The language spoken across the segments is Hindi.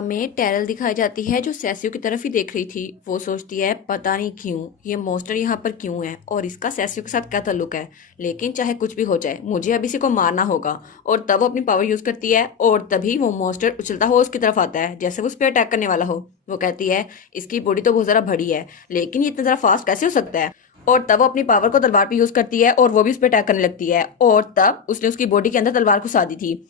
हमें टेरल दिखाई जाती है जो सेसियो की तरफ ही देख रही थी। वो सोचती है पता नहीं क्यों ये मॉन्स्टर यहाँ पर क्यों है और इसका सेसियो के साथ क्या ताल्लुक है, लेकिन चाहे कुछ भी हो जाए मुझे अब इसी को मारना होगा। और तब वो अपनी पावर यूज करती है और तभी वो मॉन्स्टर उछलता हुआ उसकी तरफ आता है जैसे वो उस पर अटैक करने वाला हो। वो कहती है इसकी बॉडी तो बहुत ज्यादा बड़ी है लेकिन ये इतना ज्यादा फास्ट कैसे हो सकता है। और तब वो अपनी पावर को तलवार पे यूज करती है और वो भी उस पर अटैक करने लगती है और तब उसने उसकी बॉडी के अंदर तलवार घुसा दी थी।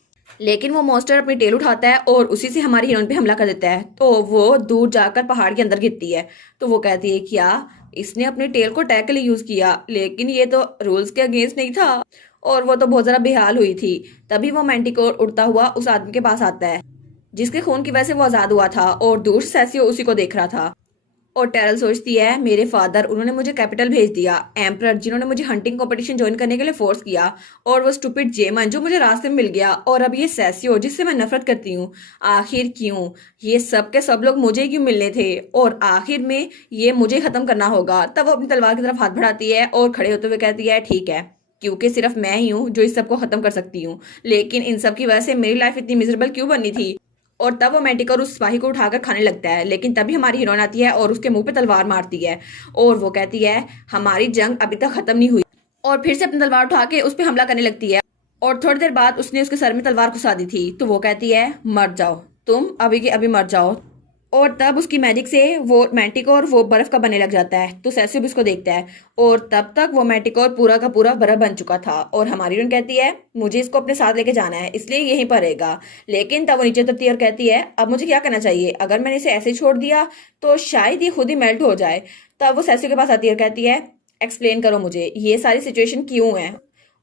लेकिन वो मॉन्स्टर अपनी टेल उठाता है और उसी से हमारी हीरोइन पे हमला कर देता है तो वो दूर जाकर पहाड़ के अंदर गिरती है। तो वो कहती है क्या इसने अपनी टेल को अटैक के लिए यूज किया, लेकिन ये तो रूल्स के अगेंस्ट नहीं था। और वो तो बहुत ज्यादा बेहाल हुई थी। तभी वो मैंटिकोर उड़ता हुआ उस आदमी के पास आता है जिसके खून की वजह से वो आजाद हुआ था और दूर से सैसियो उसी को देख रहा था। और टेरल सोचती है मेरे फादर उन्होंने मुझे कैपिटल भेज दिया, एम्परर जिन्होंने मुझे हंटिंग कंपटीशन ज्वाइन करने के लिए फोर्स किया, और वो स्टूपिड जेमन जो मुझे रास्ते में मिल गया, और अब ये सैसियो जिससे मैं नफरत करती हूँ। आखिर क्यों ये सब के सब लोग मुझे क्यों मिलने थे और आखिर में ये मुझे खत्म करना होगा। तब वो अपनी तलवार की तरफ हाथ बढ़ाती है और खड़े होते हुए कहती है ठीक है, क्योंकि सिर्फ मैं ही हूँ जो इस सबको खत्म कर सकती हूँ, लेकिन इन सब की वजह से मेरी लाइफ इतनी मिजरेबल क्यों बननी थी। और तब वो मैंटिकोर उस सिपाही को उठाकर खाने लगता है, लेकिन तभी हमारी हीरोइन आती है और उसके मुंह पे तलवार मारती है। और वो कहती है हमारी जंग अभी तक खत्म नहीं हुई, और फिर से अपनी तलवार उठा के उस पर हमला करने लगती है। और थोड़ी देर बाद उसने उसके सर में तलवार घुसा दी थी। तो वो कहती है मर जाओ, तुम अभी के अभी मर जाओ। और तब उसकी मैजिक से वो मैंटिकोर वो बर्फ का बनने लग जाता है। तो सेसियो भी उसको देखता है और तब तक वो मैंटिकोर पूरा का पूरा बर्फ बन चुका था। और हमारी हीरोइन कहती है मुझे इसको अपने साथ लेके जाना है इसलिए यहीं पर रहेगा। लेकिन तब वो नीचे उतरती है और कहती है अब मुझे क्या करना चाहिए, अगर मैंने इसे ऐसे छोड़ दिया तो शायद ये खुद ही मेल्ट हो जाए। तब वो सेसियो के पास आती है और कहती है एक्सप्लेन करो मुझे ये सारी सिचुएशन क्यों है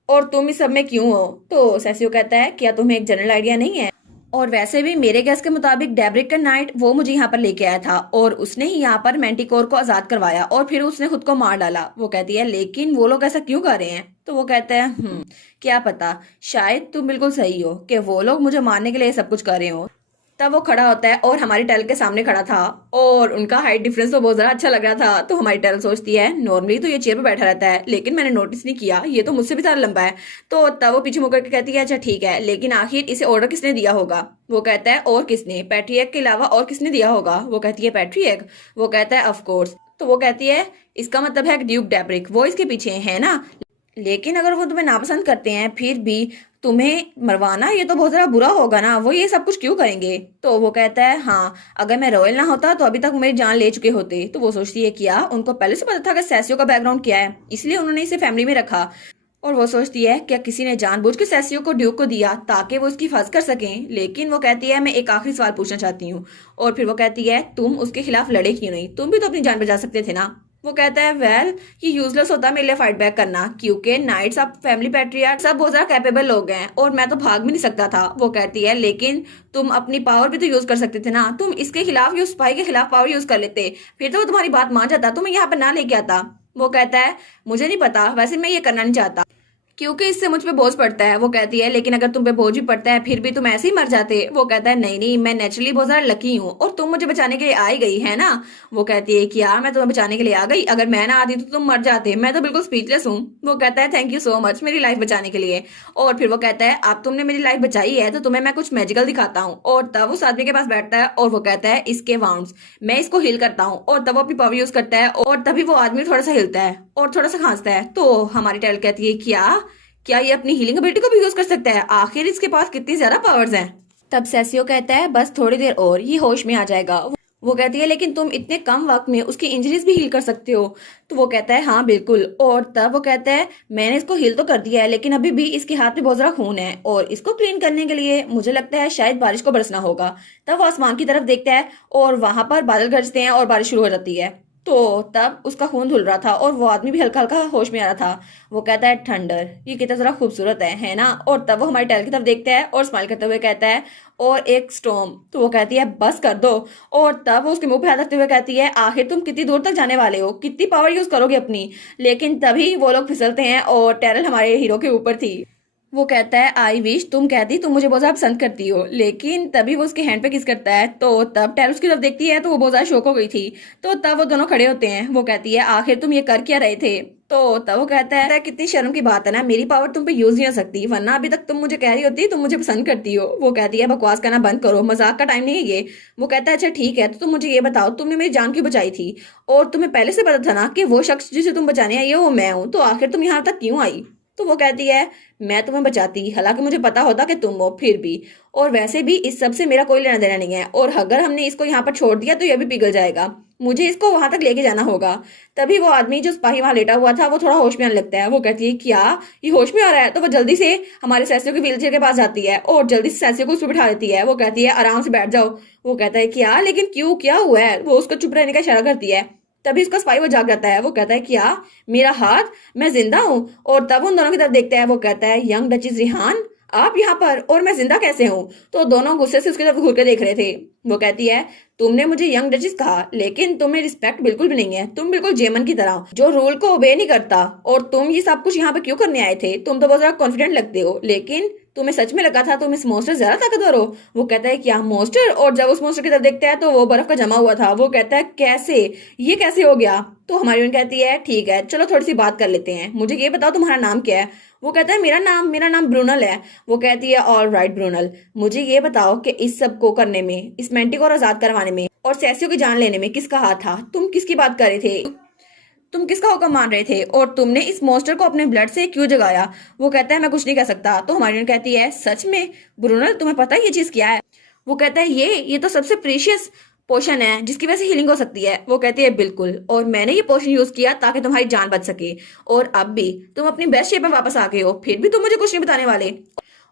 और तुम इस सब में क्यों हो। तो सेसियो कहता है क्या तुम्हें एक जनरल आइडिया नहीं है, और वैसे भी मेरे गैस के मुताबिक डेब्रिक का नाइट वो मुझे यहाँ पर लेके आया था और उसने ही यहाँ पर मैंटिकोर को आजाद करवाया और फिर उसने खुद को मार डाला। वो कहती है लेकिन वो लोग ऐसा क्यों कर रहे हैं। तो वो कहते हैं क्या पता, शायद तुम बिल्कुल सही हो कि वो लोग मुझे मारने के लिए सब कुछ कर रहे हो। तब वो खड़ा होता है और हमारी टेरल के सामने खड़ा था और उनका हाइट डिफरेंस तो बहुत ज्यादा अच्छा लग रहा था। तो हमारी टेरल सोचती है नॉर्मली तो ये चेयर पे बैठा रहता है लेकिन मैंने नोटिस नहीं किया, ये तो मुझसे भी ज्यादा लंबा है। तो तब वो पीछे मुकर के कहती है अच्छा ठीक है, लेकिन आखिर इसे ऑर्डर किसने दिया होगा। वो कहता है और किसने, पैट्रियक के अलावा और किसने दिया होगा। वो कहती है पैट्रियक। वो कहता है ऑफ कोर्स। तो वो कहती है इसका मतलब है ड्यूक डेब्रिक वो इसके पीछे है ना, लेकिन अगर वो तुम्हें नापसंद करते हैं फिर भी तुम्हें मरवाना ये तो बहुत ज्यादा बुरा होगा ना, वो ये सब कुछ क्यों करेंगे। तो वो कहता है हाँ अगर मैं रॉयल ना होता तो अभी तक मेरी जान ले चुके होते। तो वो सोचती है क्या उनको पहले से पता था कि सैसियो का बैकग्राउंड क्या है इसलिए उन्होंने इसे फैमिली में रखा। और वो सोचती है क्या किसी ने जानबूझ के सैसियो को ड्यूक को दिया ताकि वो उसकी हिफाजत कर सकें। लेकिन वो कहती है मैं एक आखिरी सवाल पूछना चाहती हूँ। और फिर वो कहती है तुम उसके खिलाफ लड़े क्यों नहीं, तुम भी तो अपनी जान बचा सकते थे ना। वो कहता है वेल ये यूजलेस होता मेरे लिए फाइट बैक करना, क्योंकि नाइट्स अब फैमिली पैट्रियार्क सब बहुत ज्यादा कैपेबल लोग हैं और मैं तो भाग भी नहीं सकता था। वो कहती है लेकिन तुम अपनी पावर भी तो यूज कर सकते थे ना, तुम इसके खिलाफ या उस भाई के खिलाफ पावर यूज कर लेते, फिर तो वो तुम्हारी बात मान जाता, तुम्हें यहाँ पर ना लेके आता। वो कहता है मुझे नहीं पता, वैसे मैं ये करना नहीं चाहता क्योंकि इससे मुझ पे बोझ पड़ता है। वो कहती है लेकिन अगर तुम पे बोझ भी पड़ता है फिर भी तुम ऐसे ही मर जाते। वो कहता है नहीं नहीं मैं नेचुरली बहुत ज्यादा लकी हूँ और तुम मुझे बचाने के लिए आई गई है ना। वो कहती है क्या मैं तुम्हें बचाने के लिए आ गई, अगर मैं ना आती तो तुम मर जाते, मैं तो बिल्कुल स्पीचलेस हूँ। वो कहता है थैंक यू सो मच मेरी लाइफ बचाने के लिए। और फिर वो कहता है अब तुमने मेरी लाइफ बचाई है तो तुम्हें मैं कुछ मैजिकल दिखाता हूँ। और तब उस आदमी के पास बैठता है और वो कहता है इसके वाउंड्स मैं इसको हील करता हूँ। और तब वो अपनी पावर यूज करता है और तभी वो आदमी थोड़ा सा हिलता है और थोड़ा सा खांसता है। तो हमारी टेल कहती है क्या क्या ये अपनी हीलिंग एबिलिटी को भी यूज कर सकता है, आखिर इसके पास कितनी ज्यादा पावर्स हैं। तब सेसियो कहता है बस थोड़ी देर और ये होश में आ जाएगा। वो कहती है लेकिन तुम इतने कम वक्त में उसकी इंजरीज भी हील कर सकते हो। तो वो कहता है हाँ बिल्कुल। और तब वो कहता है मैंने इसको हील तो कर दिया है लेकिन अभी भी इसके हाथ में बहुत ज्यादा खून है और इसको क्लीन करने के लिए मुझे लगता है शायद बारिश को बरसना होगा। तब वो आसमान की तरफ देखता है और वहां पर बादल गरजते हैं और बारिश शुरू हो जाती है। तो तब उसका खून धुल रहा था और वो आदमी भी हल्का हल्का होश में आ रहा था। वो कहता है थंडर ये कितना जरा खूबसूरत है ना। और तब वो हमारी टेल की तरफ देखता है और स्माइल करते हुए कहता है और एक स्टॉर्म। तो वो कहती है बस कर दो। और तब वो उसके मुंह पे हाथ रखते हुए कहती है आखिर तुम कितनी दूर तक जाने वाले हो, कितनी पावर यूज करोगे अपनी। लेकिन तभी वो लोग फिसलते हैं और टेरल हमारे हीरो के ऊपर थी। वो कहता है आई विश तुम कहती तुम मुझे बहुत ज्यादा पसंद करती हो, लेकिन तभी वो उसके हैंड पे किस करता है। तो तब टेरल उसकी तरफ देखती है तो वो बहुत ज्यादा शौक हो गई थी। तो तब वो दोनों खड़े होते हैं। वो कहती है आखिर तुम ये कर क्या रहे थे। तो तब वो कहता है कितनी शर्म की बात है ना, मेरी पावर तुम पे यूज नहीं हो सकती, वरना अभी तक तुम मुझे कह रही होती तुम मुझे पसंद करती हो। वो कहती है बकवास करना बंद करो, मजाक का टाइम नहीं है ये। वो कहता है अच्छा ठीक है, तो तुम मुझे ये बताओ तुमने मेरी जान क्यों बचाई थी, और तुम्हें पहले से पता था ना कि वो शख्स जिसे तुम बचाने आई हो वो मैं हूं, तो आखिर तुम यहाँ तक क्यों आई। तो वो कहती है मैं तुम्हें बचाती, हालांकि मुझे पता होता कि तुम हो, फिर भी, और वैसे भी इस सब से मेरा कोई लेना देना नहीं है, और अगर हमने इसको यहाँ पर छोड़ दिया तो ये भी पिघल जाएगा, मुझे इसको वहां तक लेके जाना होगा। तभी वो आदमी जो सिपाही वहां लेटा हुआ था वो थोड़ा होश में आने लगता है। वो कहती है क्या ये होश में आ रहा है, तो वो जल्दी से हमारे सैसियो की व्हीलचेयर के पास जाती है और जल्दी से सैसियो को उस पर बिठा देती है। वो कहती है आराम से बैठ जाओ। वो कहता है क्या, लेकिन क्यों, क्या हुआ है। वो उसको चुप रहने का इशारा करती है। तभी उसका सिपाही वो जाग जाता है। वो कहता है क्या, मेरा हाथ, मैं जिंदा हूँ। और तब उन दोनों की तरफ देखता है। वो कहता है यंग डचेस रिहान, आप यहाँ पर, और मैं जिंदा कैसे हूँ। तो दोनों गुस्से से उसकी तरफ घूर के देख रहे थे। वो कहती है तुमने मुझे यंग डचेस कहा, लेकिन तुम्हें रिस्पेक्ट बिल्कुल भी नहीं है, तुम बिल्कुल जेमन की तरह जो रूल को ओबे नहीं करता। और तुम ये सब कुछ यहाँ पे क्यों करने आए थे, तुम तो बहुत ज्यादा कॉन्फिडेंट लगते हो, लेकिन तुम्हें सच में लगा था तुम इस मॉन्स्टर से ज्यादा ताकतवर हो। वो कहता है क्या मॉन्स्टर, और जब उस मॉन्स्टर की तरफ देखता है तो वो बर्फ का जमा हुआ था। वो कहता है कैसे, ये कैसे हो गया। तो हमारी बहन कहती है ठीक है चलो थोड़ी सी बात कर लेते हैं, मुझे ये बताओ तुम्हारा नाम क्या है। वो कहता है मेरा नाम ब्रूनल है। वो कहती है ऑल राइट ब्रूनल, मुझे ये बताओ कि इस सब को करने में, इस मेंटी को आजाद करवाने में और सैसियो की जान लेने में किसका हाथ था, तुम किसकी बात कर रहे थे, तुम किसका हुक्म मान रहे थे, और तुमने इस मॉन्स्टर को अपने ब्लड से क्यों जगाया। वो कहता है मैं कुछ नहीं कह सकता। तो हमारी बहन कहती है सच में ब्रूनल, तुम्हें पता है ये चीज क्या है। वो कहता है ये तो सबसे प्रीशियस पोशन है जिसकी वजह से हीलिंग हो सकती है। वो कहती है बिल्कुल, और मैंने ये पोशन यूज किया ताकि तुम्हारी जान बच सके, और अब भी तुम अपनी बेस्ट शेप में वापस आ गए हो, फिर भी तुम मुझे कुछ नहीं बताने वाले।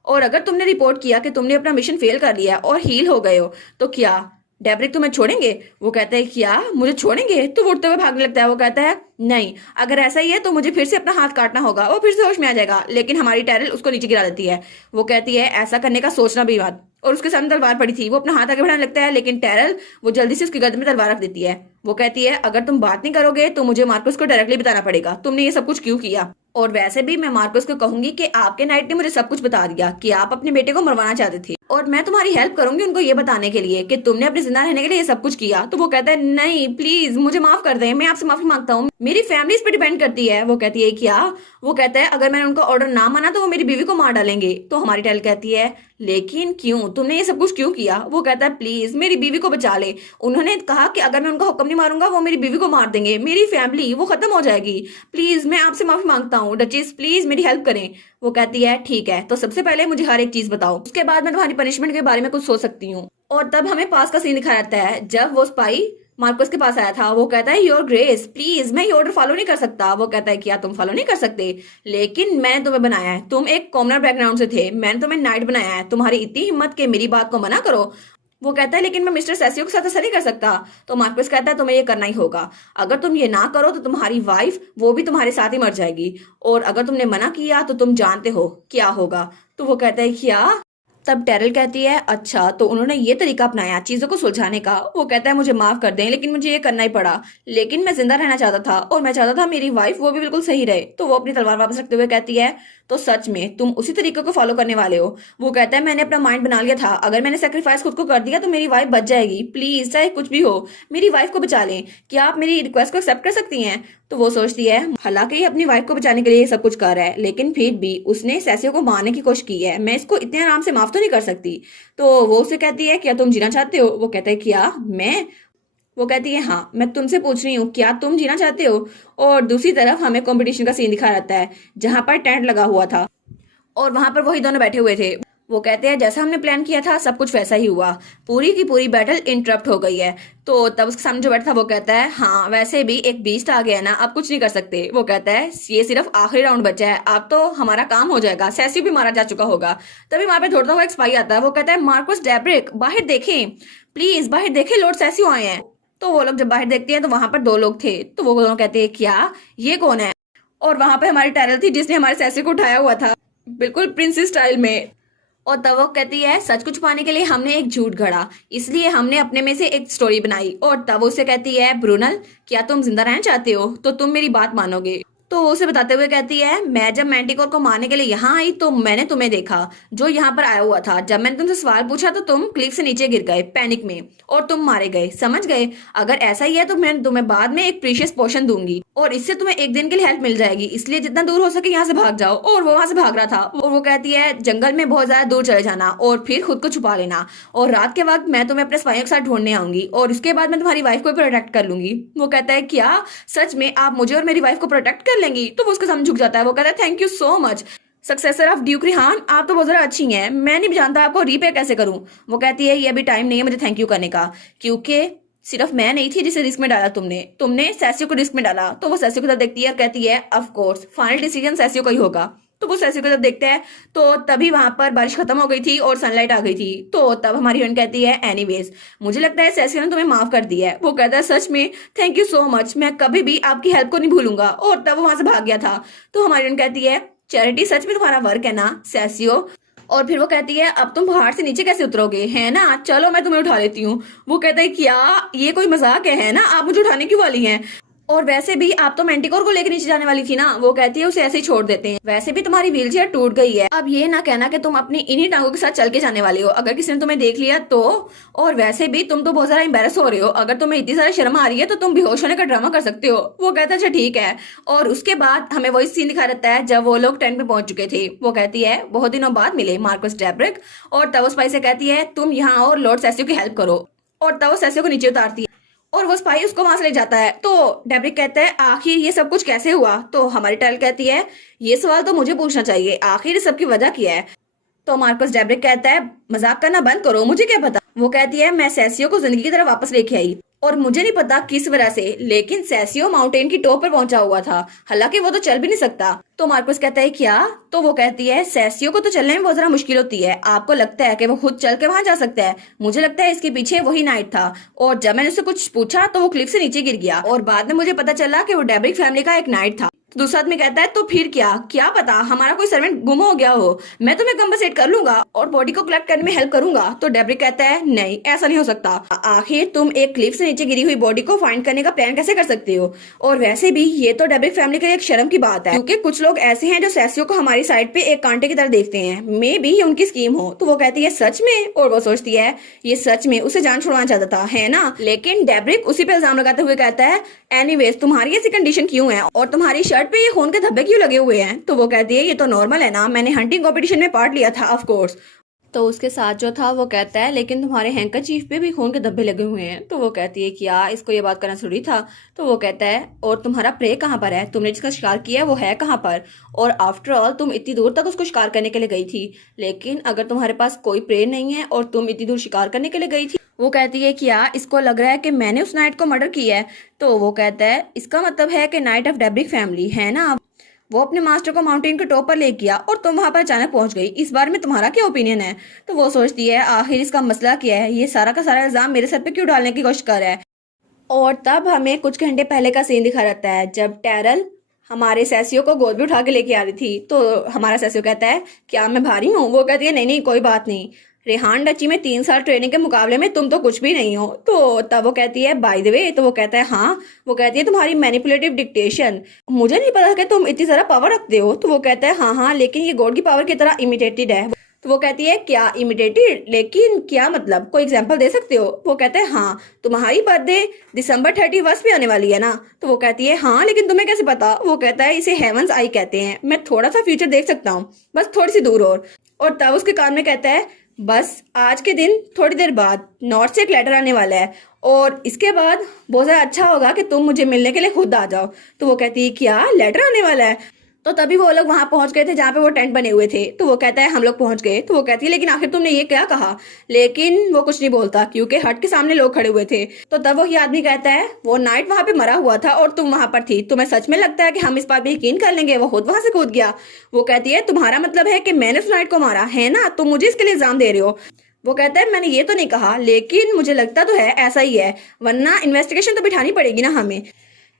और अगर तुमने रिपोर्ट किया कि तुमने अपना मिशन फेल कर लिया और हील हो गए हो, तो क्या डेब्रिक तुम्हें छोड़ेंगे। वो कहता है क्या मुझे छोड़ेंगे। तो वो उठते हुए भागने लगता है। वो कहता है नहीं, अगर ऐसा ही है तो मुझे फिर से अपना हाथ काटना होगा। वो फिर से होश में आ जाएगा, लेकिन हमारी टेरल उसको नीचे गिरा देती है। वो कहती है ऐसा करने का सोचना भी मत, और उसके सामने तलवार पड़ी थी। वो अपना हाथ आगे बढ़ाने लगता है, लेकिन टेरल वो जल्दी से उसकी गर्दन में तलवार रख देती है। वो कहती है अगर तुम बात नहीं करोगे तो मुझे मार्कस को डायरेक्टली बताना पड़ेगा तुमने ये सब कुछ क्यों किया, और वैसे भी मैं मार्कस को कहूंगी कि आपके नाइट ने मुझे सब कुछ बता दिया कि आप अपने बेटे को मरवाना चाहते थे, और मैं तुम्हारी हेल्प करूंगी उनको ये बताने के लिए कि तुमने अपने जिंदा रहने के लिए ये सब कुछ किया। तो वो कहता है नहीं प्लीज मुझे माफ कर दें, मैं आपसे माफी मांगता हूँ, मेरी फैमिली इस पे डिपेंड करती है। वो कहती है क्या। वो कहता है अगर मैंने उनका ऑर्डर ना माना तो वो मेरी बीवी को मार डालेंगे। तो हमारी टेल कहती है लेकिन क्यों, तुमने ये सब कुछ क्यों किया। वो कहता है प्लीज मेरी बीवी को बचा ले, उन्होंने कहा कि अगर मैं उनका हुक्म नहीं मारूंगा वो मेरी बीवी को मार देंगे, मेरी फैमिली वो खत्म हो जाएगी, प्लीज मैं आपसे माफी मांगता हूँ डचेस, प्लीज मेरी हेल्प करें। वो कहती है ठीक है, तो सबसे पहले मुझे हर एक चीज बताओ, उसके बाद मैं तुम्हारी पनिशमेंट के बारे में कुछ सोच सकती हूँ। और तब हमें पास का सीन दिखाया जाता है जब वो स्पाई मार्कस के पास आया था। वो कहता है योर ग्रेस प्लीज मैं ये ऑर्डर फॉलो नहीं कर सकता। वो कहता है क्या तुम फॉलो नहीं कर सकते, लेकिन मैंने तुम्हें बनाया है, तुम एक कॉमनर बैकग्राउंड से थे, मैंने तुम्हें नाइट बनाया है, तुम्हारी इतनी हिम्मत के मेरी बात को मना करो। वो कहता है लेकिन मैं मिस्टर सैसियो के साथ ऐसा नहीं कर सकता। तो मार्कस कहता है तुम्हें ये करना ही होगा, अगर तुम ये ना करो तो तुम्हारी वाइफ वो भी तुम्हारे साथ ही मर जाएगी, और अगर तुमने मना किया तो तुम जानते हो क्या होगा। तो वो कहता है क्या। तब टेरल कहती है अच्छा तो उन्होंने ये तरीका अपनाया चीजों को सुलझाने का। वो कहता है मुझे माफ कर दें लेकिन मुझे ये करना ही पड़ा, लेकिन मैं जिंदा रहना चाहता था और मैं चाहता था मेरी वाइफ वो भी बिल्कुल सही रहे। तो वो अपनी तलवार वापस रखते हुए कहती है तो सच में तुम उसी तरीके को फॉलो करने वाले हो। वो कहता है मैंने अपना माइंड बना लिया था, अगर मैंने सेक्रीफाइस खुद को कर दिया तो मेरी वाइफ बच जाएगी, प्लीज चाहे कुछ भी हो मेरी वाइफ को बचा लें, क्या आप मेरी रिक्वेस्ट को एक्सेप्ट कर सकती हैं। तो वो सोचती है हालांकि ये अपनी वाइफ को बचाने के लिए ये सब कुछ कर रहा है, लेकिन फिर भी उसने सैसियो को मारने की कोशिश की है, मैं इसको इतने आराम से माफ तो नहीं कर सकती। तो वो उसे कहती है क्या तुम जीना चाहते हो। वो कहता है क्या मैं। वो कहती है हाँ मैं तुमसे पूछ रही हूँ क्या तुम जीना चाहते हो। और दूसरी तरफ हमें कंपटीशन का सीन दिखा रहता है जहां पर टेंट लगा हुआ था और वहां पर वही दोनों बैठे हुए थे। वो कहते हैं जैसा हमने प्लान किया था सब कुछ वैसा ही हुआ, पूरी की पूरी बैटल इंटरप्ट हो गई है। तो तब उसके सामने जो बैठा था वो कहता है हाँ वैसे भी एक बीस्ट आ गया है ना, अब कुछ नहीं कर सकते। वो कहता है ये सिर्फ आखिरी राउंड बचा है, अब तो हमारा काम हो जाएगा, सैसी भी मारा जा चुका होगा। तभी वहां पे दौड़ता हुआ एक स्पाई आता है। वो कहता है मार्कस डेब्रिक बाहर देखें, प्लीज बाहर देखें, लॉर्ड सैसियो आए हैं। तो वो लोग जब बाहर देखते हैं तो वहां पर दो लोग थे। तो वो दोनों कहते हैं क्या ये कौन है। और वहां पे हमारी टैरल थी जिसने हमारे सैसी को उठाया हुआ था बिल्कुल प्रिंसेस स्टाइल में। और तब वो कहती है सच कुछ पाने के लिए हमने एक झूठ गढ़ा, इसलिए हमने अपने में से एक स्टोरी बनाई। और तब उसे कहती है ब्रूनल क्या तुम जिंदा रहना चाहते हो तो तुम मेरी बात मानोगे। तो वो उसे बताते हुए कहती है, मैं जब मैंटिकोर को मारने के लिए यहाँ आई तो मैंने तुम्हें देखा जो यहाँ पर आया हुआ था। जब मैंने तुमसे सवाल पूछा तो तुम क्लिफ से नीचे गिर गए पैनिक में और तुम मारे गए, समझ गए। अगर ऐसा ही है तो मैं तुम्हें बाद में एक प्रीशियस पोशन दूंगी और इससे तुम्हें एक दिन के लिए हेल्प मिल जाएगी, इसलिए जितना दूर हो सके यहाँ से भाग जाओ। और वो वहां से भाग रहा था और वो कहती है, जंगल में बहुत ज्यादा दूर चले जाना और फिर खुद को छुपा लेना, और रात के वक्त मैं तुम्हें अपने स्पाइयों के साथ ढूंढने आऊंगी और इसके बाद मैं तुम्हारी वाइफ को प्रोटेक्ट कर लूंगी। वो कहता है, क्या सच में आप मुझे और मेरी वाइफ को प्रोटेक्ट कर लेंगी? तो वो उसके सामने झुक जाता है। वो कहता है, thank you so much successor of Duke Rihan, आप तो बहुत ज्यादा अच्छी हैं, मैं नहीं जानता आपको रीपे कैसे करूं। वो कहती है, ये अभी टाइम नहीं है मुझे थैंक यू करने का, क्योंकि सिर्फ मैं नहीं थी जिसे रिस्क में डाला तुमने सैसियो को रिस्क में डाला। तो वो सैसियो की तरफ देखती है और कहती है, ऑफ कोर्स फाइनल डिसीजन सैसियो का ही होगा। तो वो सैसियो की तरफ देखते हैं तो तभी वहां पर बारिश खत्म हो गई थी और सनलाइट आ गई थी। तो तब हमारी हीरोइन कहती है, एनीवेज मुझे लगता है सैसियो ने तुम्हें माफ कर दिया है। वो कहता है, सच में थैंक यू सो मच, मैं कभी भी आपकी हेल्प को नहीं भूलूंगा। और तब वो वहां से भाग गया था। तो हमारी हीरोइन कहती है, चैरिटी सच में तुम्हारा वर्क है ना सैसियो? और फिर वो कहती है, अब तुम पहाड़ से नीचे कैसे उतरोगे, है ना? चलो मैं तुम्हें उठा लेती हूँ। वो कहता है, क्या ये कोई मजाक है ना? आप मुझे उठाने क्यों वाली हैं? और वैसे भी आप तो मेंटिकोर को लेकर नीचे जाने वाली थी ना। वो कहती है, उसे ऐसे ही छोड़ देते हैं, वैसे भी तुम्हारी व्हीलचेयर टूट गई है, अब ये ना कहना कि तुम अपनी इन्हीं टांगों के साथ चल के जाने वाली हो, अगर किसी ने तुम्हें देख लिया तो। और वैसे भी तुम तो बहुत ज्यादा एम्बेरस हो रहे हो, अगर तुम्हें इतनी सारी शर्म आ रही है तो तुम बेहोश होने का ड्रामा कर सकते हो। वो कहता है, अच्छा ठीक है। और उसके बाद हमें वही सीन दिखा रहता है जब वो लोग टेंट में पहुंच चुके थे। वो कहती है, बहुत दिनों बाद मिले मार्कस डैब्रिक। और तब स्पाई से कहती है, तुम यहाँ और लॉर्ड सैसियो की हेल्प करो। और तब वो सैसियो को नीचे उतारती है और वो स्पाई उसको वहां से ले जाता है। तो डेब्रिक कहता है, आखिर ये सब कुछ कैसे हुआ? तो हमारी टैल कहती है, ये सवाल तो मुझे पूछना चाहिए, आखिर इस सब की वजह क्या है? तो मार्कस डेब्रिक कहता है, मजाक करना बंद करो, मुझे क्या पता। वो कहती है, मैं सैसियो को जिंदगी की तरफ वापस लेके आई और मुझे नहीं पता किस वजह से, लेकिन सैसियो माउंटेन की टॉप पर पहुंचा हुआ था, हालांकि वो तो चल भी नहीं सकता। तो मार्कस कहता है, क्या? तो वो कहती है, सैसियो को तो चलने में बहुत ज्यादा मुश्किल होती है, आपको लगता है कि वो खुद चल के वहां जा सकता है? मुझे लगता है इसके पीछे वही नाइट था, और जब मैंने उससे कुछ पूछा तो वो क्लिफ से नीचे गिर गया और बाद में मुझे पता चला कि वो डेब्रिक फैमिली का एक नाइट था। दूसरा आदमी कहता है, तो फिर क्या पता हमारा कोई सर्वेंट गुम हो गया हो, मैं तुम्हें कंपनसेट कर लूंगा और बॉडी को कलेक्ट करने में हेल्प करूंगा। तो डेब्रिक कहता है, नहीं ऐसा नहीं हो सकता, आखिर तुम एक क्लिफ से नीचे गिरी हुई बॉडी को फाइंड करने का प्लान कैसे कर सकते हो? और वैसे भी ये तो डेब्रिक फैमिली के लिए एक शर्म की बात है, क्योंकि कुछ लोग ऐसे हैं जो सैसियो को हमारी साइड पे एक कांटे की तरह देखते हैं, मे भी ये उनकी स्कीम हो। तो वो कहती है, सच में? और वो सोचती है, ये सच में उसे जान छुड़वाना चाहता था, है ना? लेकिन डेब्रिक उसी पे इल्जाम लगाते हुए कहता है, एनीवेज तुम्हारी ऐसी कंडीशन क्यों है और तुम्हारी शर्ट पे ये खून के धब्बे क्यों लगे हुए हैं? तो वो कहती है, ये तो नॉर्मल है ना, मैंने हंटिंग कंपटीशन में पार्ट लिया था, ऑफ कोर्स। तो उसके साथ जो था वो कहता है, लेकिन तुम्हारे हैंकरचीफ पे भी खून के धब्बे लगे हुए हैं। तो वो कहती है, क्या इसको ये बात करना जरूरी था? तो वो कहता है, और तुम्हारा प्रे कहाँ पर है? तुमने जिसका शिकार किया है वो है कहाँ पर? और आफ्टर ऑल तुम इतनी दूर तक उसको शिकार करने के लिए गई थी, लेकिन अगर तुम्हारे पास कोई प्रे नहीं है और तुम इतनी दूर शिकार करने के लिए गई थी। वो कहती है, क्या इसको लग रहा है कि मैंने उस नाइट को मर्डर किया है? तो वो कहता है, इसका मतलब है कि नाइट ऑफ डेब्रिक फैमिली, है ना, वो अपने मास्टर को माउंटेन के टॉप पर ले गया और तुम वहां पर अचानक पहुंच गई। इस बारे में तुम्हारा क्या ओपिनियन है? तो वो सोचती है, आखिर इसका मसला क्या है, ये सारा का सारा इल्जाम मेरे सर पे क्यों डालने की कोशिश कर रहा है? और तब हमें कुछ घंटे पहले का सीन दिखा रहता है जब टैरल हमारे सैसियो को गोद में उठा के लेके आ रही थी। तो हमारा सैसियो कहता है, क्या मैं भारी हूँ? वो कहती है, नहीं नहीं कोई बात नहीं, रेहान डची में 3 साल ट्रेनिंग के मुकाबले में तुम तो कुछ भी नहीं हो। तो तब वो कहती है, बाय द वे। तो वो कहता है, हाँ। वो कहती है, तुम्हारी मैनिपुलेटिव डिक्टेशन, मुझे नहीं पता कि तुम इतनी सारा पावर रखते हो। तो वो कहता है, हाँ लेकिन ये गॉड की पावर की तरह इमिटेटेड है। तो वो कहती है, क्या इमिटेटेड? लेकिन क्या मतलब, कोई एग्जांपल दे सकते हो? वो कहते हैं, हाँ तुम्हारी बर्थडे December 31 पे आने वाली है ना? तो वो कहती है, हाँ लेकिन तुम्हें कैसे पता? वो कहता है, इसे हेवंस आई कहते हैं, मैं थोड़ा सा फ्यूचर देख सकता हूँ, बस थोड़ी सी दूर। और तब उसके कान में कहता है, बस आज के दिन थोड़ी देर बाद नॉर्थ से एक लेटर आने वाला है और इसके बाद बहुत ज़्यादा अच्छा होगा कि तुम मुझे मिलने के लिए खुद आ जाओ। तो वो कहती है, क्या लेटर आने वाला है? तो तभी वो लोग वहां पहुंच गए थे जहाँ पे वो टेंट बने हुए थे। तो वो कहता है, हम लोग पहुंच गए। तो वो कहती है, लेकिन आखिर तुमने ये क्या कहा? लेकिन वो कुछ नहीं बोलता क्योंकि हट के सामने लोग खड़े हुए थे। तो तब वो आदमी कहता है, वो नाइट वहां पे मरा हुआ था और तुम वहां पर थी, तुम्हें सच में लगता है कि हम इस बात पे यकीन कर लेंगे वो खुद वहां से कूद गया? वो कहती है, तुम्हारा मतलब है कि मैंने उस नाइट को मारा है ना, तुम मुझे इसके लिए इल्जाम दे रहे हो? वो कहता है, मैंने ये तो नहीं कहा, लेकिन मुझे लगता तो है ऐसा ही है, वरना इन्वेस्टिगेशन तो बिठानी पड़ेगी ना हमें।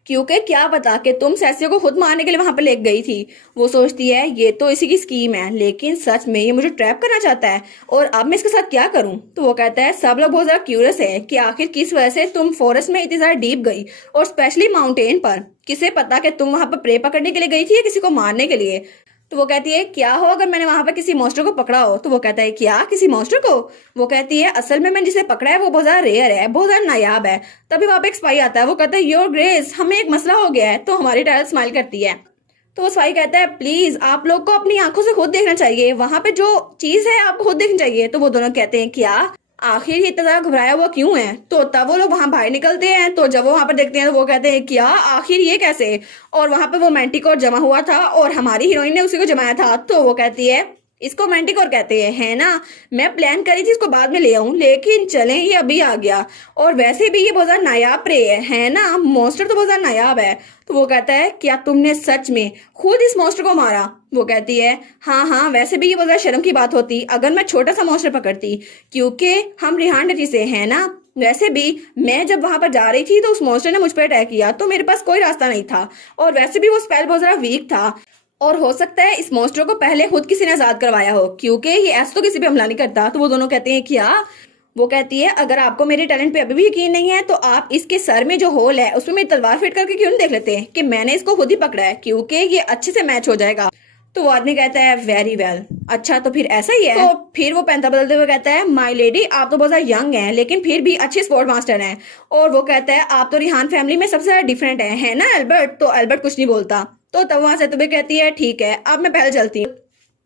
क्योंकि क्या बता कि तुम सैसियो को खुद मारने के लिए वहां पर ले गई थी। वो सोचती है ये तो इसी की स्कीम है, लेकिन सच में ये मुझे ट्रैप करना चाहता है और अब मैं इसके साथ क्या करूं। तो वो कहता है सब लोग बहुत ज्यादा क्यूरियस है कि आखिर किस वजह से तुम फॉरेस्ट में इतनी ज्यादा डीप गई और स्पेशली माउंटेन पर। किसे पता कि तुम वहां पर प्रे पकड़ने के लिए गई थी या किसी को मारने के लिए। तो वो कहती है क्या हो अगर मैंने वहां पर किसी मॉन्स्टर को पकड़ा हो। तो वो कहता है क्या किसी मॉन्स्टर को। वो कहती है असल में मैंने जिसे पकड़ा है वो बहुत ज्यादा रेयर है, बहुत ज्यादा नायाब है। तभी वहां पे एक स्पाई आता है, वो कहता है योर ग्रेस हमें एक मसला हो गया है। तो हमारी टाइल स्माइल करती है। तो वो स्पाई कहता है प्लीज आप लोग को अपनी आंखों से खुद देखना चाहिए, वहां पे जो चीज है आपको खुद देखनी चाहिए। तो वो दोनों कहते हैं क्या आखिर ये इतना ज्यादा घबराया हुआ क्यों है। तो तब वो लोग वहां बाहर निकलते हैं, तो जब वो वहां पर देखते हैं तो वो कहते हैं क्या आखिर ये कैसे। और वहां पर वो मैंटिकोर जमा हुआ था और हमारी हीरोइन ने उसी को जमाया था। तो वो कहती है इसको मैंटिकोर कहते हैं है ना, मैं प्लान करी थी इसको बाद में ले आऊं लेकिन चलें ये अभी आ गया। और वैसे भी ये बहुत ज्यादा नायाब प्रे है ना, मॉन्स्टर तो बहुत ज्यादा नायाब है। तो वो कहता है क्या तुमने सच में खुद इस मॉन्स्टर को मारा। वो कहती है हाँ हाँ, वैसे भी ये बहुत ज्यादा शर्म की बात होती अगर मैं छोटा सा मॉन्स्टर पकड़ती, क्योंकि हम रिहान डटी से है ना। वैसे भी मैं जब वहां पर जा रही थी तो उस मॉन्स्टर ने मुझ पर अटैक किया तो मेरे पास कोई रास्ता नहीं था, और वैसे भी वो स्पेल बहुत ज्यादा वीक था और हो सकता है इस मॉन्स्टर को पहले खुद किसी ने आजाद करवाया हो, क्योंकि ये ऐसा तो किसी पे हमला नहीं करता। तो वो दोनों कहते हैं क्या। वो कहती है अगर आपको मेरे टैलेंट पे अभी भी यकीन नहीं है तो आप इसके सर में जो होल है उसमें मेरी तलवार फिट करके क्यों नहीं देख लेते हैं कि मैंने इसको खुद ही पकड़ा है, क्योंकि ये अच्छे से मैच हो जाएगा। तो वो आदमी कहता है वेरी वेल, अच्छा तो फिर ऐसा ही है। तो फिर वो पैंता बदलते हुए कहता है माय लेडी आप तो बहुत ज्यादा यंग हैं लेकिन फिर भी अच्छे स्पोर्ट मास्टर हैं। और वो कहता है आप तो रिहान फैमिली में सबसे ज्यादा डिफरेंट है ना एल्बर्ट। तो एल्बर्ट कुछ नहीं बोलता। तो तब वहां से तुम्हें कहती है ठीक है अब मैं पहले चलती हूँ।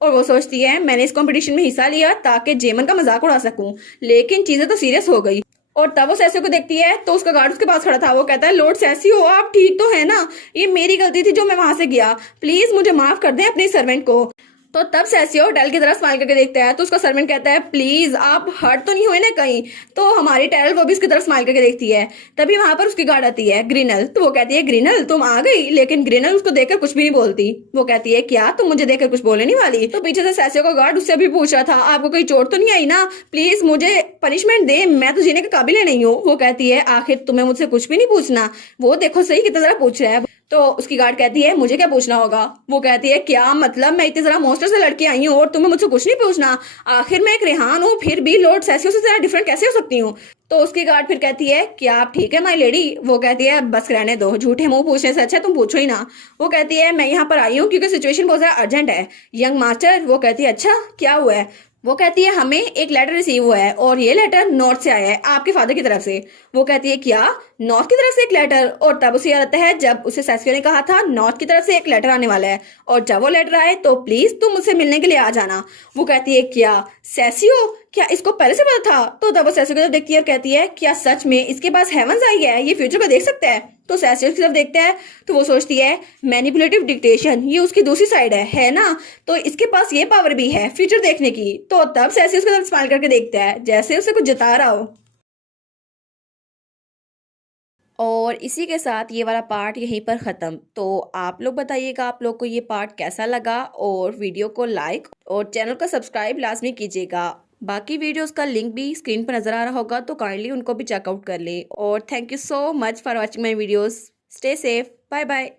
और वो सोचती है मैंने इस कंपटीशन में हिस्सा लिया ताकि जेमन का मजाक उड़ा सकूं, लेकिन चीजें तो सीरियस हो गई। और तब वो सैसियो को देखती है तो उसका गार्ड उसके पास खड़ा था। वो कहता है लॉर्ड सैसियो आप ठीक तो है ना, ये मेरी गलती थी जो मैं वहां से गया, प्लीज मुझे माफ कर दें अपने सर्वेंट को। तो तब सैसियो टेल की तरफ स्माइल करके देखता है तो उसका सर्वेंट कहता है प्लीज आप हर्ट तो नहीं हुए ना कहीं। तो हमारी टेल वो भी उसकी तरफ स्माइल करके देखती है। तभी वहां पर उसकी गार्ड आती है ग्रिनल। तो वो कहती है ग्रिनल तुम आ गई, लेकिन ग्रिनल उसको देखकर कुछ भी नहीं बोलती। वो कहती है क्या तुम मुझे देखकर कुछ बोलने नहीं वाली। तो पीछे से सैसियो का गार्ड उससे भी पूछ रहा था आपको कोई चोट तो नहीं आई ना, प्लीज मुझे पनिशमेंट दे, मैं तो जीने के काबिल नहीं हूँ। वो कहती है आखिर तुम्हें मुझसे कुछ भी नहीं पूछना। वो देखो सही कितना जरा पूछ रहा है। तो उसकी गार्ड कहती है मुझे क्या पूछना होगा। वो कहती है क्या मतलब, मैं इतने जरा मॉन्स्टर से लड़के आई हूँ और तुम्हें मुझसे कुछ नहीं पूछना, आखिर मैं एक रेहान हूँ फिर भी लॉर्ड सैसियो से जरा डिफरेंट कैसे हो सकती हूँ। तो उसकी गार्ड फिर कहती है क्या आप ठीक है माय लेडी। वो कहती है बस रहने दो, झूठे मुंह पूछने से अच्छा तुम पूछो ही ना। वो कहती है मैं यहाँ पर आई हूँ क्योंकि सिचुएशन बहुत ज्यादा अर्जेंट है यंग मास्टर। वो कहती है अच्छा क्या हुआ है। वो कहती है हमें एक लेटर रिसीव हुआ है और ये लेटर नॉर्थ से आया है आपके फादर की तरफ से। वो कहती है क्या नॉर्थ की तरफ से एक लेटर। और तब उसे याद आता है जब उसे सैसियो ने कहा था नॉर्थ की तरफ से एक लेटर आने वाला है और जब वो लेटर आए तो प्लीज तुम मुझसे मिलने के लिए आ जाना। वो कहती है क्या सैसियो क्या इसको पहले से पता था। तो तब वो सैसियो की तरफ देखती है और कहती है क्या सच में इसके पास हेवंस आई है, ये फ्यूचर को देख सकता है। तो सैसियो की तरफ देखता है तो वो सोचती है मैनिपुलेटिव डिक्टेशन ये उसकी दूसरी साइड है ना, तो इसके पास ये पावर भी है फ्यूचर देखने की। तो तब सैसियो उसकी तरफ स्माइल करके देखता है जैसे उसे कुछ जता रहा हो। और इसी के साथ ये वाला पार्ट यहीं पर ख़त्म। तो आप लोग बताइएगा आप लोग को ये पार्ट कैसा लगा, और वीडियो को लाइक और चैनल को सब्सक्राइब लाजमी कीजिएगा। बाकी वीडियोस का लिंक भी स्क्रीन पर नज़र आ रहा होगा तो काइंडली उनको भी चेकआउट कर ले। और thank you so much for watching my videos. Stay safe, bye bye.